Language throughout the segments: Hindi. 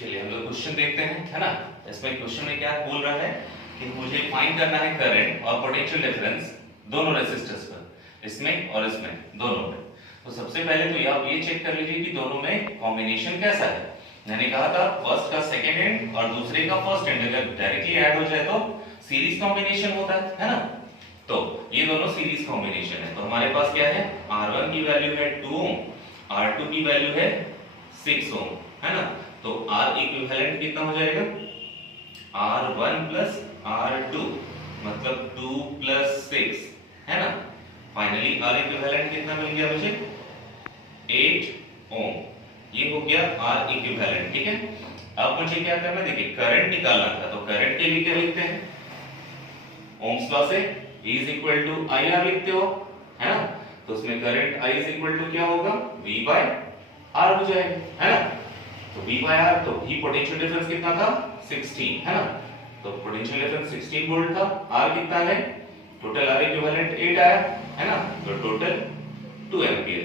चलिए हम लोग क्वेश्चन देखते हैं, है ना। इसमें क्वेश्चन में क्या बोल रहा है कि मुझे फाइंड करना है करंट और पोटेंशियल डिफरेंस दोनों रेसिस्टर्स पर, इसमें और इसमें दोनों में। तो सबसे पहले तो आप ये चेक कर लीजिए कि दोनों में कॉम्बिनेशन कैसा है। मैंने कहा था फर्स्ट का सेकंड एंड और दूसरे का फर्स्ट एंड अगर डायरेक्टली ऐड हो जाए तो सीरीज कॉम्बिनेशन होता है ना। तो ये दोनों सीरीज कॉम्बिनेशन है। तो हमारे पास क्या है, R1 की वैल्यू है 2 ओम, R2 की वैल्यू है 6 ओम, है ना। तो R इक्विवेलेंट कितना हो जाएगा, R1 प्लस R2 मतलब 2 प्लस 6, है ना। फाइनली R इक्विवेलेंट कितना मिल गया मुझे, 8 ओम। ये हो गया R इक्विवेलेंट, ठीक है। अब मुझे क्या करना है, देखिए करंट निकालना था। तो करंट के लिए क्या लिखते हैं, ओम्स लॉ से E is equal to IR लिखते हो, है ना। तो उसमें current I is equal to क्या होगा, V by R हो जाएगा, है ना। तो V by R, तो V पोटेंशियल डिफरेंस कितना था 16, है ना। तो पोटेंशियल डिफरेंस 16 वोल्ट था। R कितना है, टोटल R इक्विवेलेंट 8 आया, है ना। तो टोटल 2 एंपियर।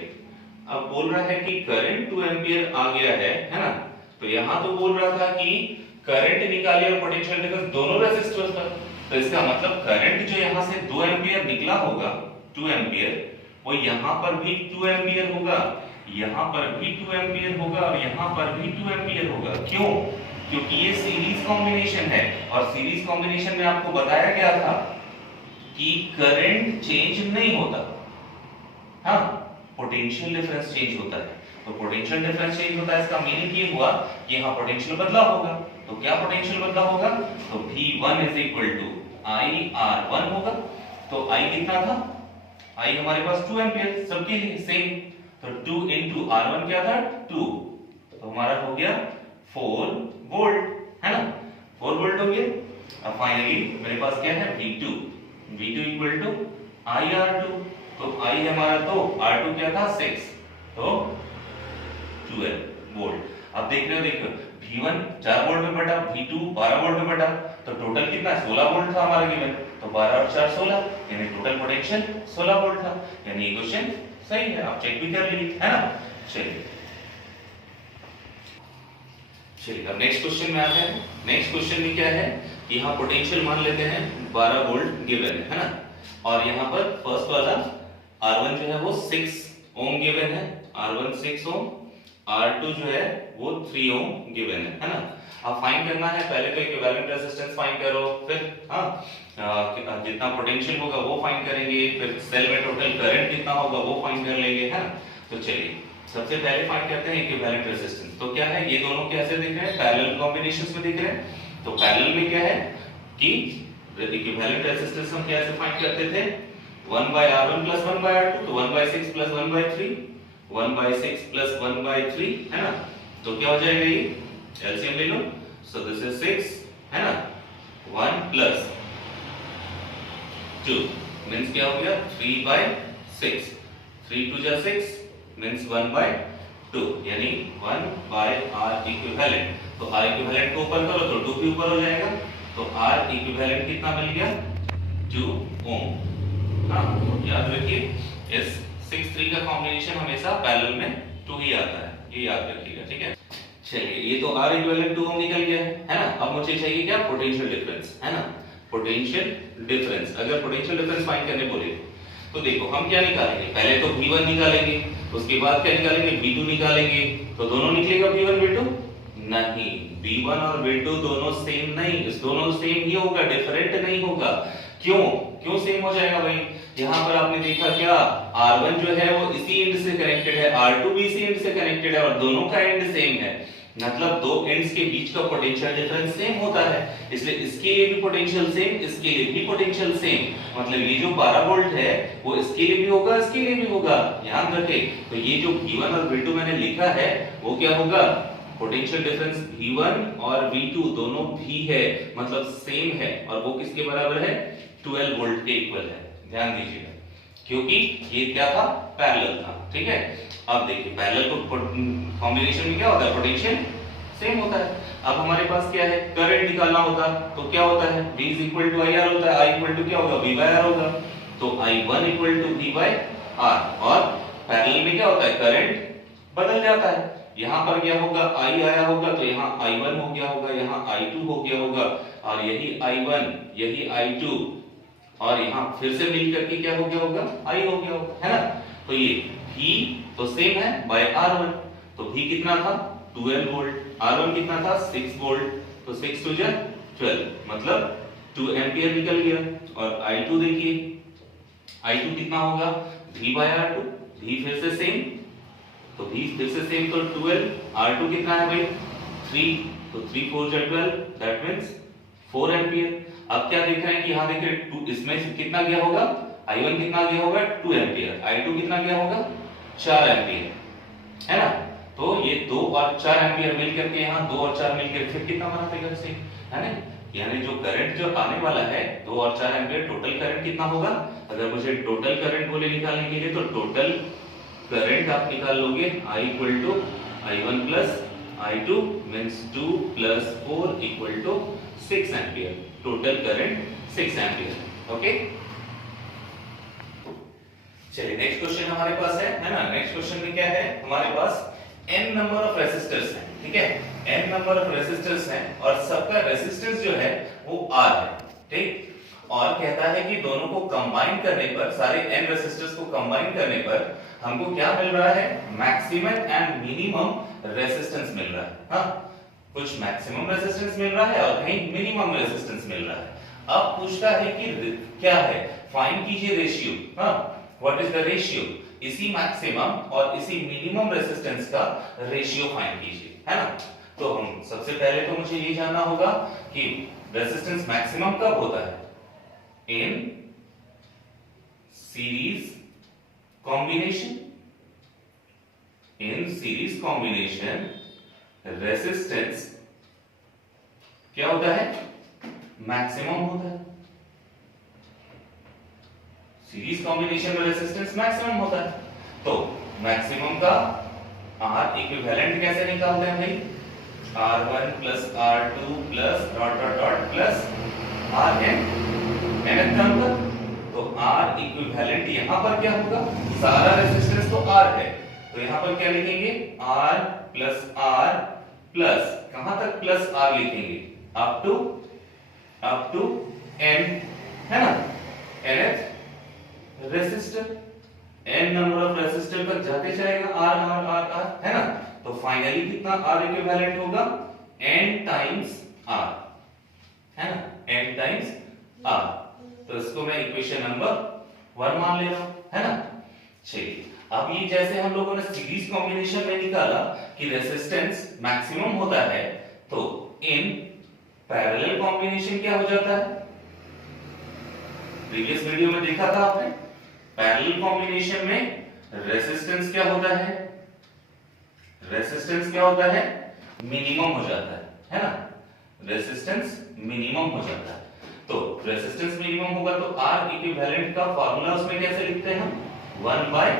अब बोल रहा है कि करंट 2 एंपियर आ गया है ना। तो यहां तो बोल रहा था कि करंट निकालिए और पोटेंशियल डिफरेंस दोनों रेसिस्टर्स पर। तो इसका मतलब करंट जो यहां से 2 एंपियर निकला होगा, 2 एंपियर, वो यहां पर भी 2 एंपियर होगा, यहां पर भी 2 एंपियर होगा और यहां पर भी 2 एंपियर होगा। क्यों? क्योंकि ये सीरीज कॉम्बिनेशन है और सीरीज कॉम्बिनेशन में आपको बताया गया था कि करंट चेंज नहीं होता, हाँ, पोटेंशियल डिफरेंस चेंज होता है। तो पोटेंशियल डिफरेंस चेंज होता है, इसका मीनिंग ये हुआ कि यहां पोटेंशियल बदला होगा। तो क्या पोटेंशियल बदला होगा, तो V1 is equal to IR1 होगा। तो I कितना था, I हमारे पास 2 एंपियर, सबके लिए सेम। तो 2 into R1 क्या था 2, तो हमारा हो गया 4 वोल्ट, है ना। 4 वोल्ट हो गया। अब फाइनली मेरे पास क्या है V2 इक्वल टू IR2। तो I हमारा, तो R2 क्या था 6, तो 12 वोल्ट। अब देख रहे हो, देखो V1 4 वोल्ट में बटा, V2 12 वोल्ट में बटा, तो टोटल कितना 16 वोल्ट था हमारा गिवन। तो 12 और 4 16, यानी टोटल पोटेंशियल 16 वोल्ट था। यानी ये क्वेश्चन सही है, आप चेक भी कर लीजिए, है ना। चलिए अब नेक्स्ट क्वेश्चन में आते हैं। नेक्स्ट क्वेश्चन में क्या है कि यहाँ पोटेंशियल मान लेते हैं 12 वोल्ट गिवन है ना। और यहाँ पर फर्स्ट वाला R1 जो है वो 6 ओम गिवन है, R1 6 ओम, R2 जो है वो 3 ओम गिवन है ना। अब फाइंड करना है, पहले तो इक्विवेलेंट रेजिस्टेंस फाइंड करो, फिर जितना पोटेंशियल होगा वो फाइंड करेंगे, फिर सेल में टोटल करंट कितना होगा वो फाइंड कर लेंगे, है ना। तो चलिए सबसे पहले फाइंड करते हैं इक्विवेलेंट रेजिस्टेंस। तो क्या है, ये दोनों कैसे दिख रहे हैं, पैरेलल कॉम्बिनेशंस में दिख रहे हैं। तो पैरेलल में क्या है कि इक्विवेलेंट रेजिस्टेंस हम कैसे फाइंड करते थे, 1 by R1 plus 1 by R2, तो 1 by 6 plus 1 by 3, 1 by 6 plus 1 by 3, है ना। तो क्या हो जाएगा, ये एलसीएम ले लो। सो दिस इज 6, है ना, 1 plus 2 मींस क्या हो गया 3 by 6, 3 2 जा 6 मींस 1 by 2, यानी 1 by R इक्विवेलेंट। तो R इक्विवेलेंट को ऊपर करो तो 2 भी ऊपर हो जाएगा। तो R इक्विवेलेंट कितना मिल गया 2 ओम। हाँ, याद रखिए इस 6 3 का कॉम्बिनेशन हमेशा पैरेलल में 2 ही आता है, ये याद रखिएगा, ठीक है। चलिए ये तो R इक्विवेलेंट 2 ओम निकल गया है ना। अब मुझे चाहिए क्या, पोटेंशियल डिफरेंस, है ना। पोटेंशियल डिफरेंस, अगर पोटेंशियल डिफरेंस फाइंड करने बोले तो देखो हम क्या निकालेंगे, पहले तो V1 निकालेंगे, उसके बाद क्या निकालेंगे V2 निकालेंगे। तो दोनों निकलेगा V1 V2 नहीं, V1 और V2 दोनों सेम नहीं, इस दोनों सेम ही होगा, डिफरेंट नहीं होगा। क्यों सेम हो जाएगा भाई, यहाँ पर आपने देखा क्या, R1 जो है वो इसी एंड से कनेक्टेड है, R2 भी इसी एंड से कनेक्टेड है और दोनों का एंड सेम है। मतलब दो एंड्स के बीच का पोटेंशियल डिफरेंस सेम होता है, इसलिए इसके लिए भी पोटेंशियल सेम, इसके लिए भी पोटेंशियल सेम। मतलब ये जो 12 वोल्ट है वो इसके लिए भी होगा, इसके लिए भी होगा, ध्यान रखें। तो ये जो V1 और V2 मैंने लिखा है वो क्या होगा, पोटेंशियल डिफरेंस V1 और V2 दोनों भी है, मतलब सेम है, और वो किसके बराबर है 12 वोल्ट के इक्वल है। ध्यान दीजिएगा क्योंकि ये क्या था, पैरेलल था, ठीक है। अब देखिए पैरेलल कॉम्बिनेशन में क्या होता है, पोटेंशियल सेम होता है। अब हमारे पास क्या है, करंट निकालना होता तो क्या होता है, V is equal to IR होता है, I equal to क्या होगा V by R होगा। तो I1 equal to V by R, और पैरेलल में क्या होता है, करंट बदल जाता है, यहाँ पर क्या होगा, I आया होगा तो यहाँ I1 हो गया होगा, यहाँ I2 हो गया होगा, और यही I1 यही I2 और यहाँ फिर से मिल करके क्या हो गया होगा, I हो गया होगा, है ना। तो ये V तो सेम है बाय R1, तो V कितना था 12 वोल्ट, R1 कितना था 6 वोल्ट, तो 6 टू जा 12 मतलब 2 एंपियर निकल गया। और I2 देखिए, I2 कितना होगा V बाय R2, V फिर से सेम, तो V फिर से सेम तो 12, R2 कितना है भाई 3, तो 3 4 जा 12 दैट मींस 4 एंपियर। अब क्या देख रहे हैं कि यहाँ देखिए 2 इसमें कितना गया होगा, I1 कितना गया होगा 2 एंपियर, I2 कितना गया होगा 4 एंपियर, है ना। तो ये 2 और 4 एंपियर मिलकर के यहाँ 2 और 4 मिलकर फिर कितना बना फिगर से, है ना। यानी जो करंट जो आने वाला है 2 और 4 एंपियर, टोटल करंट कितना होगा, अगर मुझे टोटल करंट बोले निकालने के लिए तो टोटल करंट आप निकाल लोगे I इक्वल टू I1 प्लस I2 means 2 plus 4 equal to 6 ampere, total current 6 ampere. Okay, चलिए नेक्स्ट क्वेश्चन हमारे पास है ना। नेक्स्ट क्वेश्चन में क्या है, हमारे पास n नंबर ऑफ रेसिस्टर्स हैं, ठीक है, n नंबर ऑफ रेसिस्टर्स हैं और सबका रेसिस्टेंस जो है वो R है, ठीक। और कहता है कि दोनों को कंबाइन करने पर, सारे n रेसिस्टर्स को कंबाइन करने पर हमको क्या मिल रहा है, मैक्सिमम एंड मिनिमम रेसिस्टेंस मिल रहा है। हाँ, कुछ मैक्सिमम रेसिस्टेंस मिल रहा है और कहीं मिनिमम रेसिस्टेंस मिल रहा है। अब पूछता है कि क्या है, फाइंड कीजिए रेशियो। हाँ, व्हाट इज द रेशियो, इसी मैक्सिमम और इसी मिनिमम रेसिस्टेंस का रेशियो फाइंड कीजिए, है ना। तो हम सबसे पहले तो मुझे ये जानना होगा कि रेसिस्टेंस मैक्सिमम कब होता है, in series combination, in series combination resistance क्या होता है, मैक्सिमम होता है। सीरीज कॉम्बिनेशन में रेसिस्टेंस मैक्सिमम होता है, तो मैक्सिमम का R इक्विवेलेंट कैसे निकालते हैं भाई, R1 plus R2 plus dot dot dot plus Rn nth term का। तो R इक्विवेलेंट यहाँ पर क्या होगा, सारा रेसिस्टेंस तो R है, तो यहाँ पर क्या लिखेंगे R प्लस कहां तक प्लस R लिखेंगे, अप टू n, है ना, nth resistor, n number of resistor तक जाते जाएगा R, है ना। तो फाइनली कितना R इक्विवेलेंट होगा, n टाइम्स R, है ना, n टाइम्स R। तो इसको मैं इक्वेशन नंबर 1 मान ले रहा हूं, है ना। चलिए, अब ये जैसे हम लोगों ने सीरीज कॉम्बिनेशन में निकाला कि रेसिस्टेंस मैक्सिमम होता है, तो इन पैरेलल कॉम्बिनेशन क्या हो जाता है, प्रीवियस वीडियो में देखा था आपने, पैरेलल कॉम्बिनेशन में रेसिस्टेंस क्या होता है, रेसिस्टेंस क्या होता है, मिनिमम हो जाता है ना, रेसिस्टेंस मिनिमम हो जाता है। तो रेसिस्टेंस मिनिमम होगा तो R इक्विवेलेंट का फार्मूला उसमें कैसे लिखते हैं हम, 1 बाय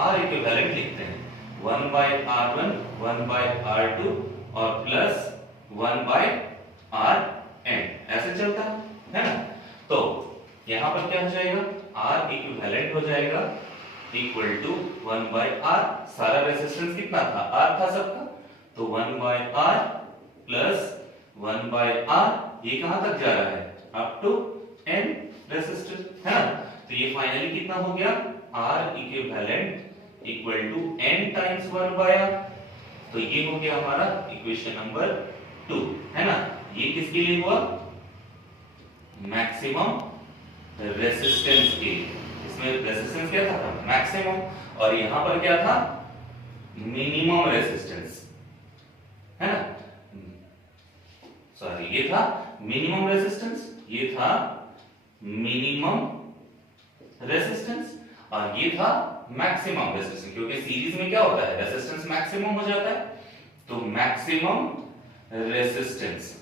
R इक्विवेलेंट लिखते हैं, 1 बाय R1 1 बाय R2 और प्लस 1 बाय Rn, ऐसे चलता है ना। तो यहां पर क्या हो जाएगा, R इक्विवेलेंट हो जाएगा इक्वल टू 1 बाय R, सारा रेसिस्टेंस कितना था, R था सबका, तो 1 by R plus 1 by R, ये कहां तक जा रहा है, अप टू n रेसिस्टर, है ना। तो ये फाइनली कितना हो गया, R equivalent equal to n times 1 by R। तो ये हो गया हमारा इक्वेशन नंबर 2, है ना। ये किसके लिए हुआ, मैक्सिमम रेसिस्टेंस के, इसमें रेसिस्टेंस क्या था, मैक्सिमम, और यहां पर क्या था, मिनिमम रेसिस्टेंस, है ना। सॉरी, ये था मिनिमम रेसिस्टेंस, ये था मिनिमम रेसिस्टेंस, और ये था मैक्सिमम रेसिस्टेंस, क्योंकि सीरीज में क्या होता है, रेसिस्टेंस मैक्सिमम हो जाता है, तो मैक्सिमम रेसिस्टेंस।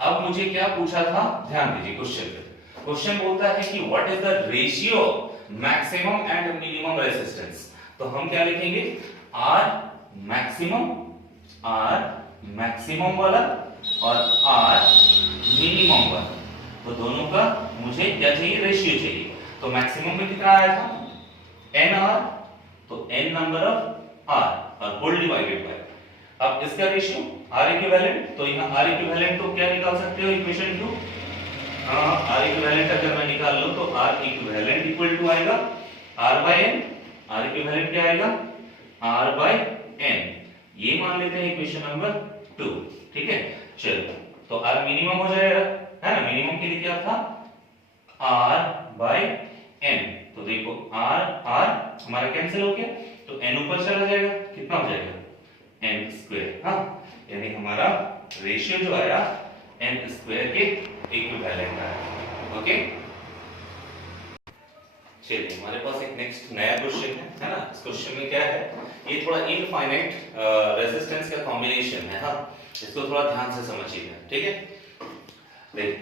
अब मुझे क्या पूछा था, ध्यान दीजिए क्वेश्चन पे, क्वेश्चन बोलता है कि what is the ratio maximum and minimum resistance. तो हम क्या लिखेंगे, R मैक्सिमम वाला और R मिनिमम वाला, तो दोनों का मुझे क्या चाहिए, रेशियो चाहिए। तो मैक्सिमम में कितना आया था, NR, तो n नंबर ऑफ R और होल डिवाइडेड बाय अब इसका रेशियो आर इक्विवेलेंट, तो यहाँ आर इक्विवेलेंट तो क्या निकाल सकते हो इक्वेशन 2, हाँ आर इक्विवेलेंट अगर मैं निकाल लो तो आर इक्विवेलेंट इक्वल टू आएगा R by N, R equivalent क्या आएगा आर बाय एन, ये मान लेते हैं इक्वेशन नंबर 2, ठीक है। चलो तो आर मिनिमम हो जाएगा, है ना, मिनिमम के लिए क्या था आर बाय एन, तो देखो आर आर हमारा कैंसिल हो गया तो एन ऊपर चला जाएगा, कितना हो जाएगा एन स्क्वायर, हाँ यानी हमारा रेशियो जो आया एन स्क्वायर के इक्विवेलेंट आया, ओके। चलिए हमारे पास एक नेक्स्ट नया क्वेश्चन है ना, इस क्वेश्चन में क्या है, ये थोड़ा इनफाइनाइट रेजिस्टेंस का कॉम्बिनेशन है, हाँ इसको थोड़ा ध्यान से समझिएगा, ठीक है। देखिए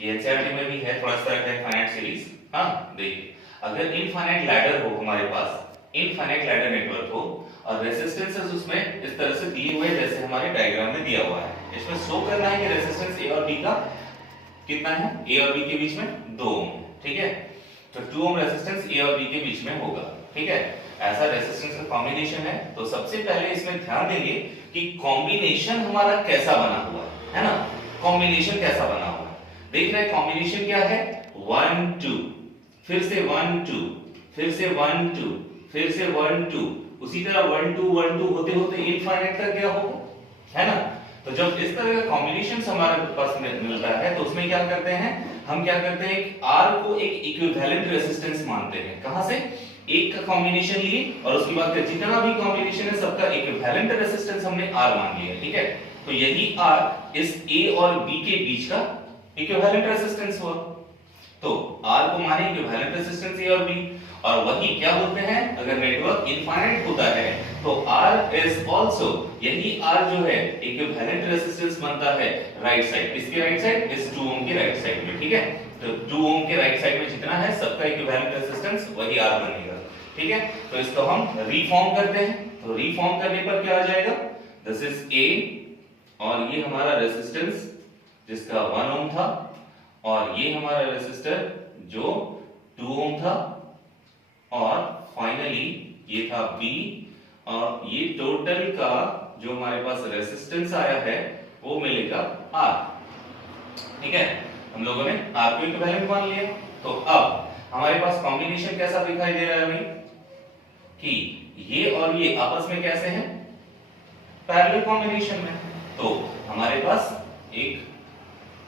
ये एनसीईआरटी में भी है थोड़ा सा इनफाइनाइट सीरीज, हाँ देखिए अगर इनफाइनाइट लैडर हो हमारे पास, इनफाइनाइट लैडर नेटवर्क हो और रेजिस्टेंसेस उसमें इस तरह से दिए हुए जैसे हमारे डायग्राम में दिया हुआ है, इसमें शो करना है कि रेजिस्टेंस ए और बी का कितना है, ए और बी के बीच में 2 ओम, ठीक है, तो 2 ओम रेजिस्टेंस ए और बी के बीच में होगा, ठीक है। ऐसा रेजिस्टेंस का कॉम्बिनेशन है, तो सबसे पहले इसमें ध्यान देंगे कि कॉम्बिनेशन हमारा कैसा बना हुआ है ना, कॉम्बिनेशन कैसा बना हुआ है, देख रहे हैं कॉम्बिनेशन क्या है 1 2, फिर से 1 2, फिर से 1 2, फिर से 1 2, उसी तरह 1 2 1 2 होते होते इनफाइनाइट तक क्या होगा, है ना। तो जब इस तरह का कॉम्बिनेशन हमारे पास मिलता है तो उसमें क्या करते हैं, हम क्या करते हैं R को एक इक्विवेलेंट रेजिस्टेंस मानते हैं, कहां से, एक का कॉम्बिनेशन लिए और उसके बाद जितना भी कॉम्बिनेशन है सबका इक्विवेलेंट रेजिस्टेंस हमने R मान लिया, ठीक है। तो यही R इस A और B के बीच का इक्विवेलेंट रेजिस्टेंस हुआ, तो R को माने इक्विवेलेंट रेजिस्टेंस A और B, और वही क्या बोलते हैं अगर नेटवर्क इनफाइनाइट होता है तो R इज आल्सो, यही R जो है इक्विवेलेंट रेजिस्टेंस बनता है राइट साइड, इसके राइट साइड इस 2 ओम के राइट साइड में, ठीक है। तो 2 ओम के राइट साइड में जितना है सबका इक्विवेलेंट रेजिस्टेंस वही R बनेगा, ठीक है। तो इसको हम रीफॉर्म करते हैं, तो रीफॉर्म करने पर क्या आ जाएगा, दिस इज A और ये हमारा रेजिस्टेंस जिसका 1 ओम था, और ये हमारा रेजिस्टर जो 2 ओम था, और फाइनली ये था B, और ये टोटल का जो हमारे पास रेजिस्टेंस आया है वो मिलेगा R, ठीक है। हम लोगों ने R को इक्विवेलेंट मान लिया, तो अब हमारे पास कॉम्बिनेशन कैसा दिखाई दे रहा है भाई, कि ये और ये आपस में कैसे हैं, पैरेलल कॉम्बिनेशन में, तो हमारे पास एक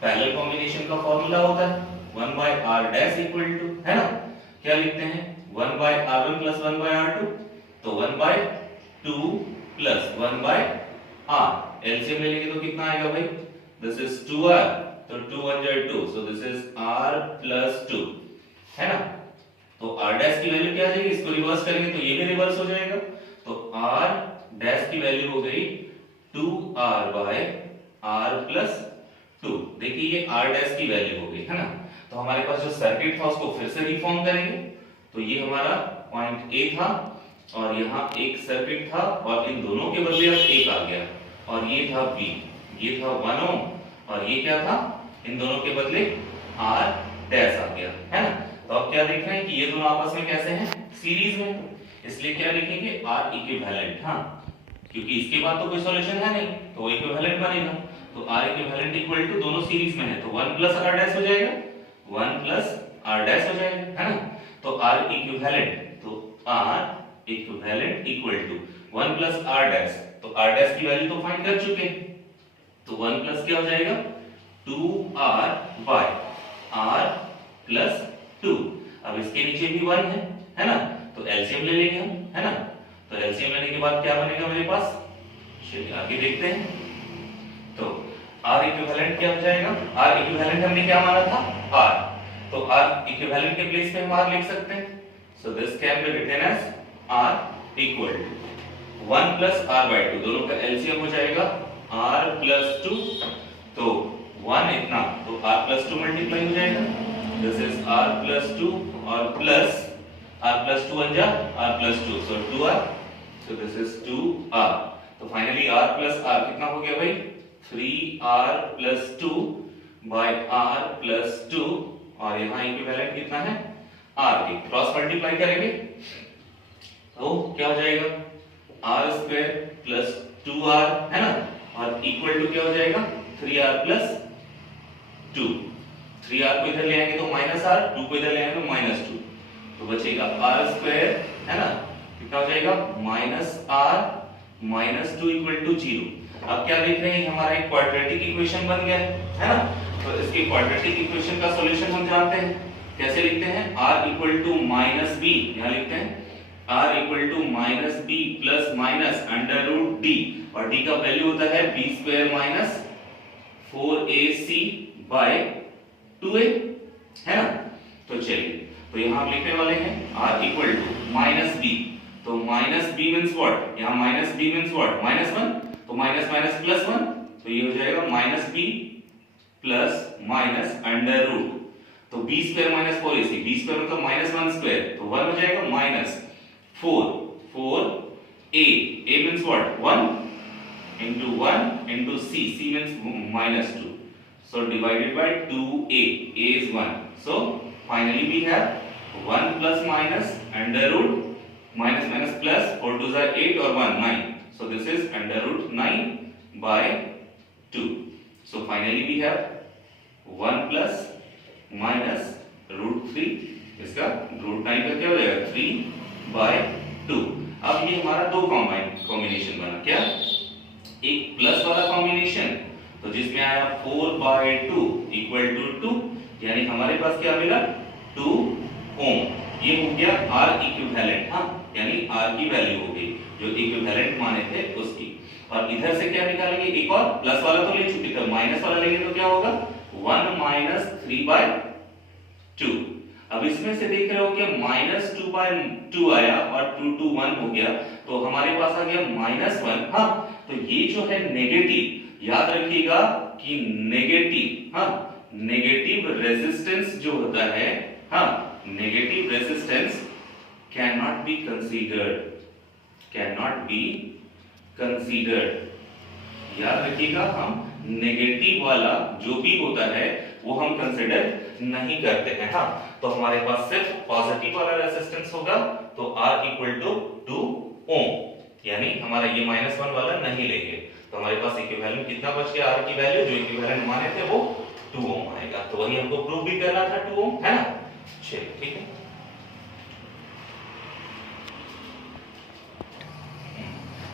पैरेलल कॉम्बिनेशन का फॉर्मूला होता है 1 by r dash equal to, है ना, क्या लिखते हैं 1 by r1 plus 1 by r2, तो 1 by 2 plus 1 by r, LCM ले लेंगे तो कितना आएगा भाई, दिस इज 2r, तो 2 1 जा 2, so this is r plus 2, है ना। तो r डैश की वैल्यू क्या आ जाएगी, इसको रिवर्स करेंगे तो ये भी रिवर्स हो जाएगा, तो r डैश की वैल्यू हो गई 2r by r plus 2, देखिए ये r डैश की वैल्यू हो गई, है ना। तो हमारे पास जो सर्किट था उसको फिर से रिफॉर्म करेंगे, तो ये हमारा पॉइंट A था और यहाँ एक सर्किट था और इन दोनों के बदले अब एक आ गया, और ये था B, ये था 1 ओम और ये क्या था, इन दोनों के बदले R डैश आ गया, है ना। तो अब क्या देख रहे हैं कि ये दोनों आपस में कैसे हैं, सीरीज में, इसलिए क्या लिखेंगे R इक्विवेलेंट, हाँ क्योंकि इसके बाद तो कोई सॉल्यूशन है नहीं तो वो इक्विवेलेंट बनेगा, तो R इक्विवेलेंट इक्वल टू दोनों सीरीज में है तो 1 प्लस R डैश हो जाएगा, 1 प्लस R डैश हो जाएगा, है ना। तो R इक्विवेलेंट, तो R equivalent equal to 1 plus R dash, तो R डैश की वैल्यू तो फाइंड कर चुके हैं, तो 1 प्लस क्या हो जाएगा 2R बाय R प्लस 2, अब इसके नीचे भी 1 है ना, तो एलसीएम ले लेंगे हम, है ना। तो एलसीएम लेने के बाद क्या बनेगा मेरे पास, चलिए आगे देखते हैं। तो R इक्विवेलेंट क्या हो जाएगा, R इक्विवेलेंट हमने क्या माना था R, तो R इक्विवेलेंट के प्लेस पे हम R लिख सकते हैं, so this can be written as R equal to 1 plus R by 2, दोनों का एलसीएम हो जाएगा R plus 2, तो 1 इतना, तो R plus 2 मल्टीप्लाई हो जाएगा, दिस इज R plus 2 और प्लस R plus 2 1 जा R plus 2, so 2R, so this is 2R, तो फाइनली R plus R कितना हो गया भाई 3R plus 2 by R plus 2, और यहाँ इक्विवेलेंट कितना है R की, क्रॉस मल्टीप्लाई करेंगे तो क्या हो जाएगा R स्क्वायर प्लस 2r है ना, और इक्वल टू क्या हो जाएगा 3r प्लस 2। 3r को इधर ले आएंगे तो -r, 2 को इधर ले आएंगे तो -2, तो बचेगा r स्क्वायर है ना, कितना हो जाएगा -r -2 इक्वल टू 0। अब क्या देख रहे हैं, हमारा एक क्वाड्रेटिक इक्वेशन बन गया है ना। तो इसके क्वाड्रेटिक इक्वेशन का सॉल्यूशन हम जानते हैं, कैसे लिखते हैं, r इक्वल टू -b, यहां लिखते हैं r equal to -b plus minus under root d, और d का वैल्यू होता है b square minus 4ac bye 2a है ना। तो चलिए, तो यहां हम लिखने वाले हैं r इक्वल टू -b, तो -b मींस व्हाट, यहां -b मींस व्हाट, -1, तो माइनस माइनस प्लस 1, तो ये हो जाएगा -b plus minus under root, तो b square minus 4ac, b square मतलब -1 स्क्वायर, तो 1 हो जाएगा minus 4a, a means what 1 into c, c means -2, so divided by 2a, a is 1, so finally we have 1 plus minus under root minus minus plus 4 2s are 8 or 1 9, so this is under root 9 by 2, so finally we have 1 plus minus root 3, इसका root 9 का क्या हो जाएगा 3 by 2। अब ये हमारा दो कॉम्बिनेशन बना, क्या एक प्लस वाला कॉम्बिनेशन, तो जिसमें आया 4 by 2 इक्वल टू 2, यानी हमारे पास क्या मिला 2 ओम, ये हो गया R इक्विवेलेंट, हाँ यानी R की वैल्यू हो गई जो इक्विवेलेंट माने थे उसकी। और इधर से क्या निकालेंगे, एक और प्लस वाला तो ले चुके थे, माइनस वाला लेंगे तो क्या होगा 1 minus 3 by 2। अब इसमें से देख रहे हो कि -2 by 2 आया और 2 to 1 हो गया, तो हमारे पास आ गया -1। हाँ, तो ये जो है नेगेटिव, याद रखिएगा कि नेगेटिव, हाँ नेगेटिव रेजिस्टेंस जो होता है, हाँ negative resistance can not be considered, याद रखिएगा हम नेगेटिव वाला जो भी होता है वो हम कंसीडर नहीं करते हैं। हाँ, तो हमारे पास सिर्फ पॉजिटिव वाला रेजिस्टेंस होगा, तो R इक्वल टू 2 ओम, यानी हमारा ये -1 वाला नहीं लेंगे, तो हमारे पास इक्विवेलेंट कितना बच गया, R की वैल्यू जो इक्विवेलेंट माने थे वो 2 ओम आएगा, तो वही हमको प्रूव भी करना था 2 ओम, है ना। चलिए ठीक है,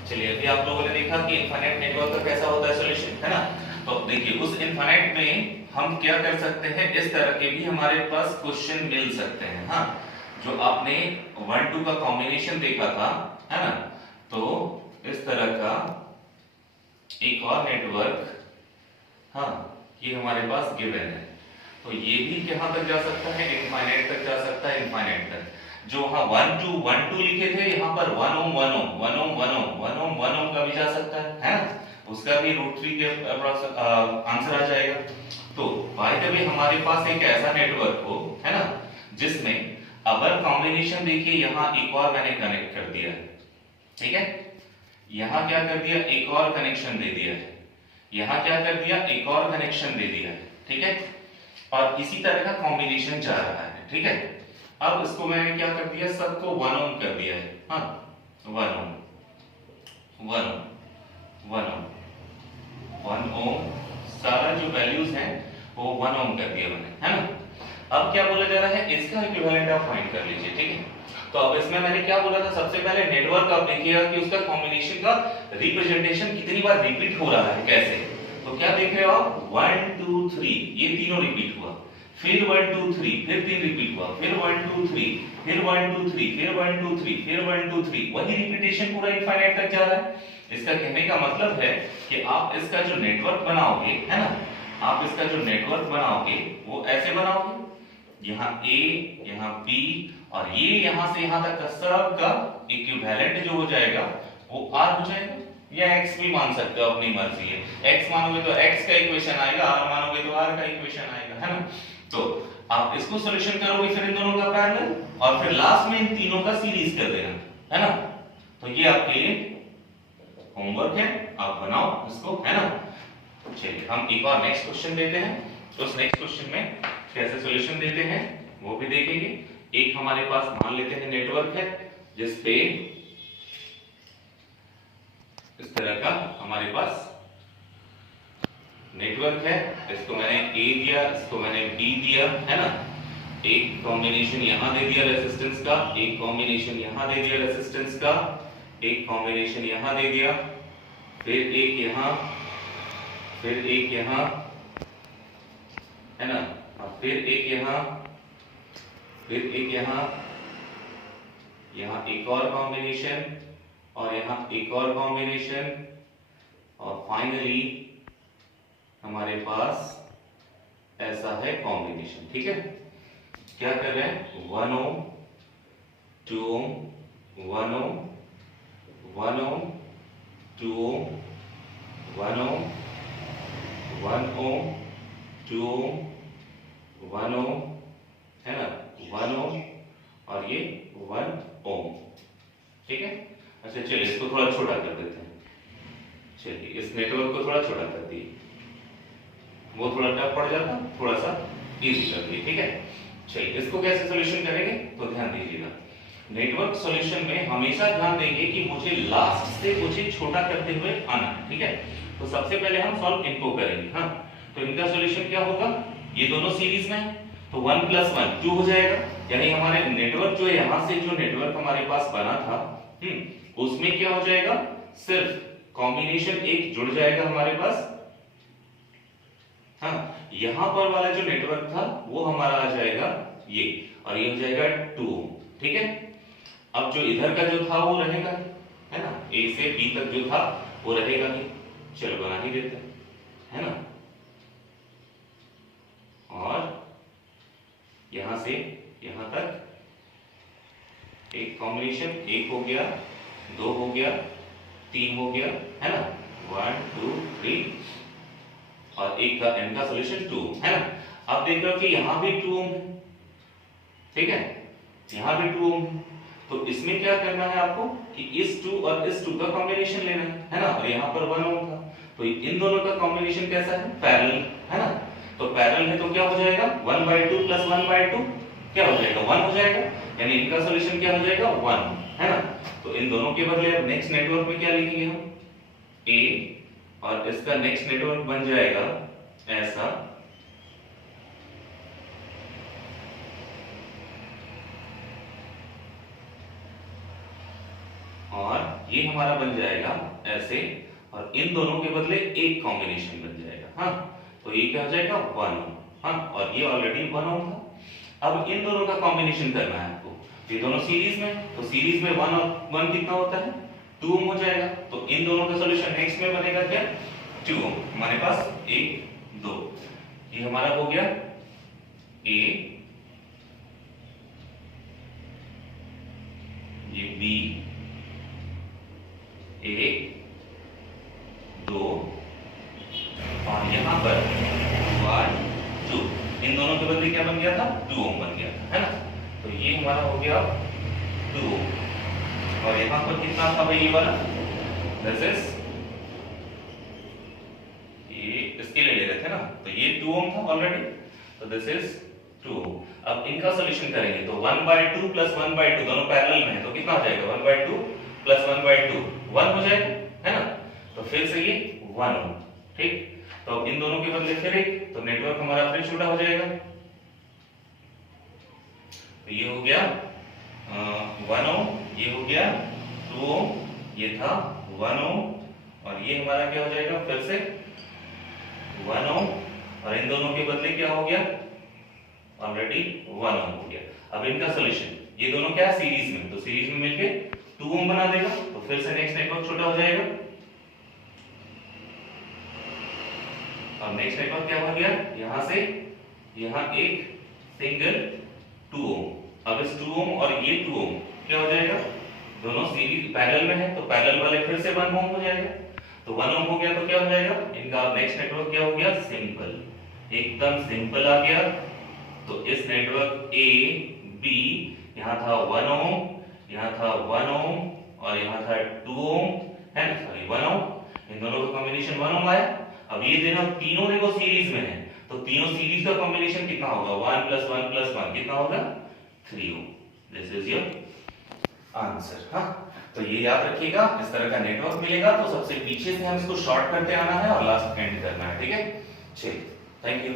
चलिए अभी आप लोगों ने देखा कि इनफाइनाइट नेटवर्क का कैसा होता है सॉल्यूशन, है ना। तो देखिए उस इनफाइनाइट में हम क्या कर सकते हैं, इस तरह के भी हमारे पास क्वेश्चन मिल सकते हैं। हाँ, जो आपने 1 2 का कॉम्बिनेशन देखा था, है ना, तो इस तरह का एक और नेटवर्क, हाँ ये हमारे पास गिवन है, तो ये भी कहां तक जा सकता है, इनफाइनाइट तक जा सकता है, इनफाइनाइट तक। जो हाँ 1 2 लिखे थे, यहाँ पर 1 ओम 1 ओम 1 ओम 1 ओम 1 ओम 1 ओम का भी जा सकता है ना, उसका भी √3 के आंसर आ जाएगा। तो बाय द वे हमारे पास एक ऐसा नेटवर्क हो, है ना, जिसमें अगर कॉम्बिनेशन देखिए, यहाँ एक और मैंने कनेक्ट कर दिया है, ठीक है, यहाँ क्या कर दिया, एक और कनेक्शन दे दिया है, यहाँ क्या कर दिया, एक और कनेक्शन दे दिया है, ठीक है, और इसी तरह का कॉम्बिनेशन जा रहा है, ठीक है। अब इसको मैंने क्या कर दिया, सबको 1 ओम कर दिया है, हाँ 1 ओम 1 ओम 1 ओम 1 ओम, सारा जो वैल्यूज हैं वो 1 ओम कर दिया मैंने, है ना। अब क्या बोला जा रहा है, इसका इक्विवेलेंट आप फाइंड कर लीजिए, ठीक है। तो अब इसमें मैंने क्या बोला था, सबसे पहले नेटवर्क आप देखिएगा कि उसका कॉम्बिनेशन का रिप्रेजेंटेशन कितनी बार रिपीट हो रहा है, कैसे, तो क्या देख रहे हो आप 1 2 3, ये तीनों रिपीट हुआ, फिर 1 2 3, फिर 3 रिपीट हुआ, फिर 1 2 3, फिर 1 2 3, फिर 1 2 3, फिर 1 2 3, वही रिपीटेशन पूरा इनफाइनाइट तक जा रहा है। इसका कहने का मतलब है कि आप इसका जो नेटवर्क बनाओगे, है ना, आप इसका जो नेटवर्क बनाओगे वो ऐसे बनाओगे, यहाँ A, यहाँ B और ये यहाँ से यहाँ तक का सब का इक्विवेलेंट जो हो जाएगा वो R हो जाएगा, या X भी मान सकते हो, अपनी मर्जी है, X मानोगे तो X का इक्वेशन आएगा, R मानोगे तो R का इक्वेशन आएगा, है ना। तो आप इसको सॉल्यूशन करोगे फिर इन दोनों का पैरेलल, और फिर लास्ट में इन तीनों का सीरीज कर देना, है ना। तो ये आपके लिए होमवर्क है, आप बनाओ इसको, है ना। चलिए हम एक और नेक्स्ट क्वेश्चन देते हैं, तो उस नेक्स्ट क्वेश्चन में कैसे सॉल्यूशन देते हैं वो भी देखेंगे। एक हमारे पास मान लेते हैं नेटवर्क है, जिसपे इस तरह का हमारे पास नेटवर्क है। इसको मैंने A दिया, इसको मैंने B दिया, है ना। एक कॉम्बिनेशन यहां दे दिया रेजिस्टेंस का, एक कॉम्बिनेशन यहां दे दिया रेजिस्टेंस का, एक कॉम्बिनेशन यहां दे दिया, फिर एक यहां, फिर एक यहां, है ना, फिर एक यहां, फिर एक यहां, यहां एक और कॉम्बिनेशन, और यहां एक और कॉम्बिनेशन, और फाइनली हमारे पास ऐसा है कॉम्बिनेशन। ठीक है, क्या कर रहे हैं, 1 ओम, 2 ओम, 1 ओम, 1 ओम, 2 ओम, 1 ओम, 1 ओम, 2 ओम, 1 ओम, है ना, 1 ओम, और ये 1 ओम। ठीक है, अच्छा चलिए इसको थोड़ा छोटा कर देते हैं। चलिए इस नेटवर्क को थोड़ा छोटा कर दिए, वो थोड़ा टफ पड़ जाता, थोड़ा सा इजी कर दिए। ठीक है, चलिए इसको कैसे सॉल्यूशन करेंगे, तो ध्यान दीजिएगा। नेटवर्क सॉल्यूशन में हमेशा ध्यान देंगे कि मुझे लास्ट से मुझे छोटा करते हुए आना है। ठीक है, तो सबसे पहले हम सॉल्व इनको करेंगे। हाँ, तो इनका सॉल्यूशन क्या होगा, ये दोनों सीरीज में है, तो 1 + 1 2 हो जाएगा। यानी हमारे नेटवर्क जो यहां से जो नेटवर्क हमारे पास बना था, उसमें क्या हो जाएगा, सिर्फ कॉम्बिनेशन एक जुड़ जाएगा हमारे पास। हाँ, यहां पर वाला जो नेटवर्क था वो हमारा आ जाएगा ये, और ये हो जाएगा 2 ओम। ठीक है, अब जो इधर का जो था वो रहेगा, है ना, A से B तक जो था वो रहेगा नहीं। चलो बना ही देते हैं, है ना, और यहां से यहां तक एक कॉम्बिनेशन, 1 हो गया, 2 हो गया, 3 हो गया, है ना, 1 2 3, और एक का n का सॉल्यूशन 2, है ना। अब देख रहे हो कि यहां भी 2 ओम है। ठीक है, यहां भी 2 ओम है, तो इसमें क्या करना है आपको कि इस 2 और इस 2 का कॉम्बिनेशन लेना है ना, और यहां पर 1 ओम था, तो इन दोनों का कॉम्बिनेशन कैसा है, पैरेलल, है ना। तो पैरेलल है तो क्या हो जाएगा, 1/2 + 1/2 क्या हो जाएगा, 1 हो जाएगा। यानी इनका सॉल्यूशन क्या हो जाएगा, 1, है ना। तो इन दोनों के बदले अब नेक्स्ट नेटवर्क में क्या लिखेंगे हम, A, और इसका नेक्स्ट नेटवर्क बन जाएगा ऐसा, और ये हमारा बन जाएगा ऐसे, और इन दोनों के बदले एक कॉम्बिनेशन बन जाएगा। हाँ, तो ये क्या हो जाएगा, 1 ओम। हाँ, और ये ऑलरेडी 1 ओम था। अब इन दोनों का कॉम्बिनेशन करना है आपको, ये दोनों सीरीज में, तो सीरीज में 1 और 1 कितना होता है, 2 ओम हो जाएगा। तो इन दोनों का सॉल्यूशन नेक्स्ट में बनेगा क्या, 2 ओम। हमारे पास 1 2, ये हमारा हो गया A, ये B, 1 2, और यहां पर 1 2, इन दोनों के बदले क्या बन गया था, 2 ओम बन गया था, है ना। तो ये हमारा हो गया 2 ओम, और यहां पर कितना था भाई, ये वाला, दिस इज, ये इसके लिए ले रहे थे ना, तो ये 2 ओम था ऑलरेडी, तो दिस इज 2 ओम। अब इनका सॉल्यूशन करेंगे तो 1/2 + 1/2 दोनों पैरेलल में है, तो कितना हो जाएगा, 1/2 + 1/2 1 हो जाएगा, है ना। तो फिर से ये 1 ओम। ठीक, तो इन दोनों के बदले फिर एक, तो नेटवर्क हमारा फिर छोटा हो जाएगा। तो ये हो गया 1 ओम, ये हो गया 2 ओम, ये था 1 ओम, और ये हमारा क्या हो जाएगा, फिर से 1 ओम, और इन दोनों के बदले क्या हो गया, ऑलरेडी 1 ओम हो गया। अब इनका सॉल्यूशन, ये दोनों क्या है, सीरीज में, तो सीरीज में मिलके 2 ओम बना देगा, तो फिर से नेक्स्ट नेटवर्क छोटा हो जाएगा, और नेक्स्ट नेटवर्क क्या हो गया, यहां से यहां एक सिंगल 2 ओम। अब इस 2 ओम और ये 2 ओम क्या हो जाएगा, दोनों सीरीज पैरेलल में है, तो पैरेलल वाले फिर से 1 ओम हो जाएगा, तो 1 ओम हो गया, तो क्या हो जाएगा, इनका नेक्स्ट नेटवर्क क्या हो गया, सिंपल, एकदम सिंपल आ गया। तो इस नेटवर्क A B, यहां था 1 ओम, यहां था 1 ओम, और यहां था 2 ओम, है ना, सॉरी 1 ओम, इन दोनों का कॉम्बिनेशन 1 ओम आया। अब ये देखो तीनों देखो सीरीज में है, तो तीनों सीरीज का कॉम्बिनेशन कितना होगा, 1 + 1 + 1 कितना होगा, 3 ohm. This is your answer. हाँ, तो ये याद रखिएगा, इस तरह का नेटवर्क मिलेगा तो सबसे पीछे से हम इसको शॉर्ट करते आना है और लास्ट एंड करना है, ठीक है। चलिए, थैंक यू।